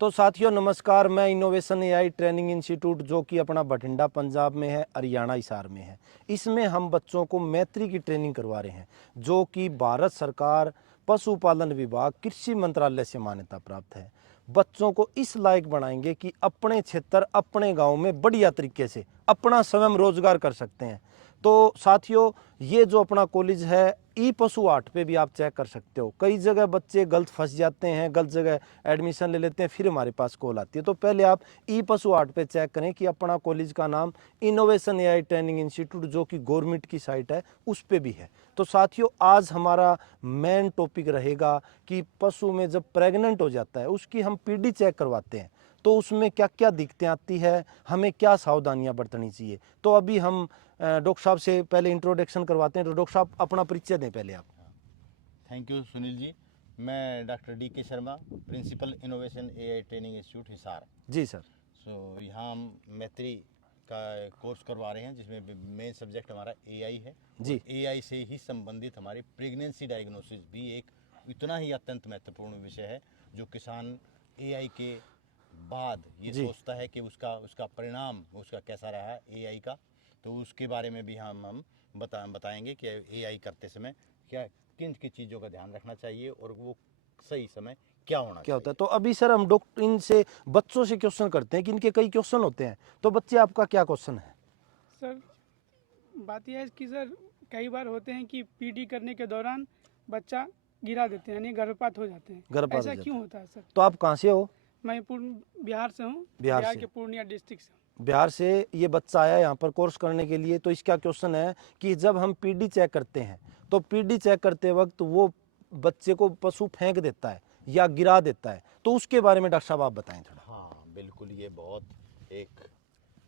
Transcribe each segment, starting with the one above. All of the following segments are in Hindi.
तो साथियों नमस्कार, मैं इनोवेशन एआई ट्रेनिंग इंस्टीट्यूट जो कि अपना बठिंडा पंजाब में है, हरियाणा हिसार में है, इसमें हम बच्चों को मैत्री की ट्रेनिंग करवा रहे हैं जो कि भारत सरकार पशुपालन विभाग कृषि मंत्रालय से मान्यता प्राप्त है। बच्चों को इस लायक बनाएंगे कि अपने क्षेत्र अपने गांव में बढ़िया तरीके से अपना स्वयं रोजगार कर सकते हैं। तो साथियों ये जो अपना कॉलेज है ई पशु आर्ट पे भी आप चेक कर सकते हो। कई जगह बच्चे गलत फंस जाते हैं, गलत जगह एडमिशन ले लेते हैं, फिर हमारे पास कॉल आती है। तो पहले आप ई पशु आर्ट पे चेक करें कि अपना कॉलेज का नाम इनोवेशन एआई ट्रेनिंग इंस्टीट्यूट जो कि गवर्नमेंट की साइट है उस पे भी है। तो साथियों आज हमारा मेन टॉपिक रहेगा कि पशु में जब प्रेग्नेंट हो जाता है उसकी हम पीडी चेक करवाते हैं तो उसमें क्या क्या दिक्कतें आती है, हमें क्या सावधानियां बरतनी चाहिए। तो अभी हम डॉक्टर साहब से पहले इंट्रोडक्शन करवाते हैं। तो डॉक्टर साहब अपना परिचय दें पहले आप। Thank you Sunil ji. मैं doctor D K. Sharma, principal innovation AI training institute Hisar. Ji sir. यहाँ हम मैत्री का कोर्स करवा रहे हैं जिसमें मेन सब्जेक्ट हमारा एआई है। जी। एआई से ही संबंधित हमारी प्रेगनेंसी डायग्नोसिस भी एक इतना ही अत्यंत महत्वपूर्ण विषय है जो किसान एआई के बाद ये सोचता है कि उसका परिणाम उसका कैसा रहा एआई का। तो उसके बारे में भी हम बताएंगे कि एआई करते समय किन चीज़ों का ध्यान रखना चाहिए और वो सही समय क्या होता है। चाहिए। तो अभी सर हम डॉक्टर इनसे बच्चों से क्वेश्चन करते हैं कि इनके कई क्वेश्चन होते हैं। तो बच्चे आपका क्या क्वेश्चन है? सर बात यह है कि सर कई बार होते हैं कि पीडी करने के दौरान बच्चा गिरा देते हैं यानी गर्भपात हो जाते हैं। ऐसा क्यों होता है सर? तो आप कहाँ से हो? मैं बिहार से हूँ। बिहार के पूर्णिया डिस्ट्रिक्ट से। बिहार से ये बच्चा आया यहाँ पर कोर्स करने के लिए। तो इसका क्वेश्चन है कि जब हम पीडी चेक करते हैं तो पीडी चेक करते वक्त वो बच्चे को पशु फेंक देता है या गिरा देता है, तो उसके बारे में डॉक्टर साहब आप बताएं थोड़ा। हाँ बिल्कुल, ये बहुत एक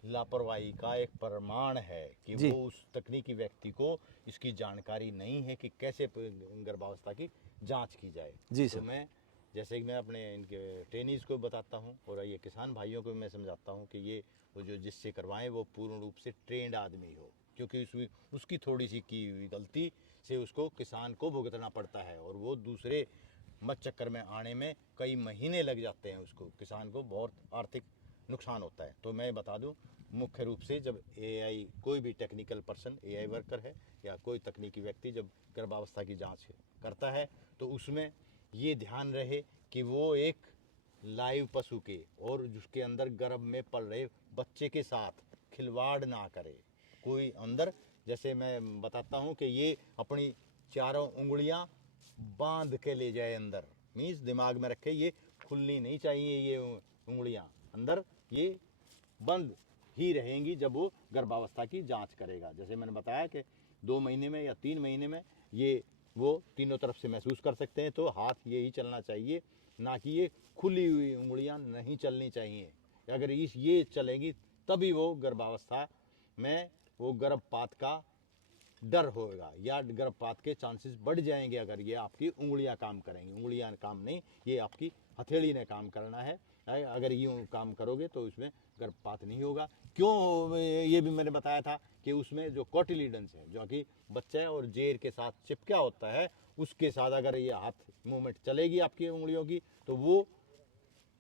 लापरवाही का एक प्रमाण है कि वो उस तकनीकी व्यक्ति को इसकी जानकारी नहीं है कि कैसे गर्भावस्था की जांच की जाए। जी तो मैं जैसे कि मैं अपने इनके ट्रेनीज को बताता हूँ और ये किसान भाइयों को मैं समझाता हूँ कि ये वो जो जिससे करवाएं वो पूर्ण रूप से ट्रेंड आदमी हो, क्योंकि उसकी थोड़ी सी की हुई गलती से उसको किसान को भुगतना पड़ता है और वो दूसरे मत चक्कर में आने में कई महीने लग जाते हैं, उसको किसान को बहुत आर्थिक नुकसान होता है। तो मैं बता दूं मुख्य रूप से जब एआई कोई भी टेक्निकल पर्सन एआई वर्कर है या कोई तकनीकी व्यक्ति जब गर्भावस्था की जांच करता है तो उसमें ये ध्यान रहे कि वो एक लाइव पशु के और जिसके अंदर गर्भ में पल रहे बच्चे के साथ खिलवाड़ ना करे। कोई अंदर जैसे मैं बताता हूँ कि ये अपनी चारों उंगलियां बांध के ले जाए अंदर, मीन्स दिमाग में रखे ये खुलनी नहीं चाहिए, ये उंगलियां अंदर ये बंद ही रहेंगी जब वो गर्भावस्था की जांच करेगा। जैसे मैंने बताया कि 2 महीने में या 3 महीने में ये वो तीनों तरफ से महसूस कर सकते हैं, तो हाथ यही चलना चाहिए, ना कि ये खुली हुई उंगलियां नहीं चलनी चाहिए। अगर ये चलेंगी तभी वो गर्भावस्था में वो गर्भपात का डर होगा या गर्भपात के चांसेस बढ़ जाएंगे अगर ये आपकी उंगलियां काम करेंगी। उंगलियां काम नहीं, ये आपकी हथेली ने काम करना है। अगर यूँ काम करोगे तो उसमें गर्भपात नहीं होगा। क्यों? ये भी मैंने बताया था कि उसमें जो कोटिलीडन्स है जो कि बच्चे और जेर के साथ चिपका होता है, उसके साथ अगर ये हाथ मूवमेंट चलेगी आपकी उंगलियों की तो वो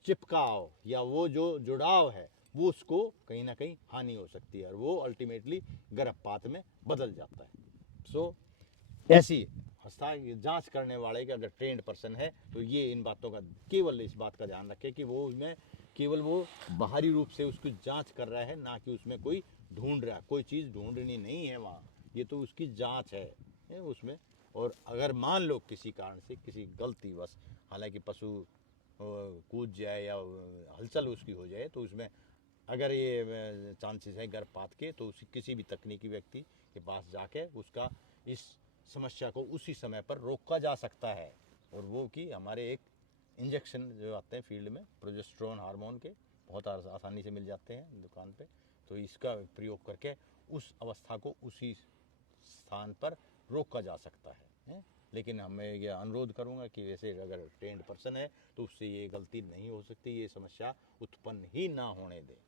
चिपकाव या वो जो जुड़ाव है वो उसको कहीं ना कहीं हानि हो सकती है और वो अल्टीमेटली गर्भपात में बदल जाता है। ऐसी जांच करने वाले का अगर ट्रेंड पर्सन है तो ये इन बातों का केवल इस बात का ध्यान रखे कि वो उसमें केवल वो बाहरी रूप से उसकी जांच कर रहा है, ना कि उसमें कोई ढूंढ रहा है। कोई चीज़ ढूंढनी नहीं है वहाँ, ये तो उसकी जांच है उसमें। और अगर मान लो किसी कारण से किसी गलतीवश हालांकि पशु कूद जाए या हलचल उसकी हो जाए तो उसमें अगर ये चांसेस है गर्भपात के तो किसी भी तकनीकी व्यक्ति के पास जाके उसका इस समस्या को उसी समय पर रोका जा सकता है। और वो कि हमारे एक इंजेक्शन जो आते हैं फील्ड में प्रोजेस्टेरोन हार्मोन के बहुत आसानी से मिल जाते हैं दुकान पे, तो इसका प्रयोग करके उस अवस्था को उसी स्थान पर रोका जा सकता है। लेकिन मैं ये अनुरोध करूंगा कि वैसे अगर ट्रेंड पर्सन है तो उससे ये गलती नहीं हो सकती, ये समस्या उत्पन्न ही ना होने दे।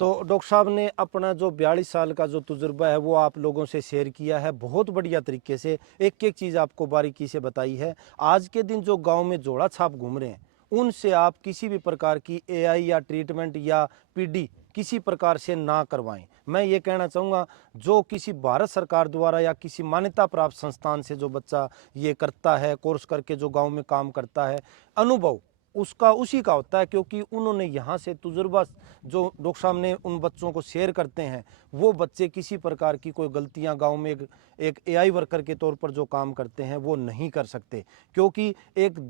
तो डॉक्टर साहब ने अपना जो 42 साल का जो तजुर्बा है वो आप लोगों से शेयर किया है बहुत बढ़िया तरीके से, एक एक चीज़ आपको बारीकी से बताई है। आज के दिन जो गांव में जोड़ा छाप घूम रहे हैं उनसे आप किसी भी प्रकार की एआई या ट्रीटमेंट या पीडी किसी प्रकार से ना करवाएं। मैं ये कहना चाहूँगा, जो किसी भारत सरकार द्वारा या किसी मान्यता प्राप्त संस्थान से जो बच्चा ये करता है, कोर्स करके जो गांव में काम करता है, अनुभव उसका उसी का होता है, क्योंकि उन्होंने यहाँ से तजुर्बा जो डॉक्टर साहब ने उन बच्चों को शेयर करते हैं, वो बच्चे किसी प्रकार की कोई गलतियाँ गांव में एक एआई वर्कर के तौर पर जो काम करते हैं वो नहीं कर सकते, क्योंकि एक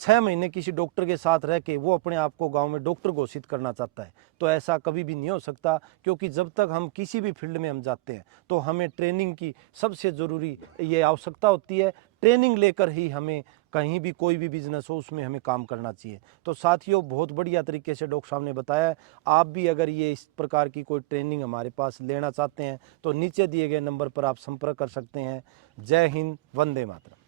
6 महीने किसी डॉक्टर के साथ रह के वो अपने आप को गांव में डॉक्टर घोषित करना चाहता है, तो ऐसा कभी भी नहीं हो सकता। क्योंकि जब तक हम किसी भी फील्ड में हम जाते हैं तो हमें ट्रेनिंग की सबसे ज़रूरी ये आवश्यकता होती है। ट्रेनिंग लेकर ही हमें कहीं भी कोई भी बिजनेस हो उसमें हमें काम करना चाहिए। तो साथियों, बहुत बढ़िया तरीके से डॉक्टर साहब ने बताया है। आप भी अगर ये इस प्रकार की कोई ट्रेनिंग हमारे पास लेना चाहते हैं तो नीचे दिए गए नंबर पर आप संपर्क कर सकते हैं। जय हिंद, वंदे मातरम।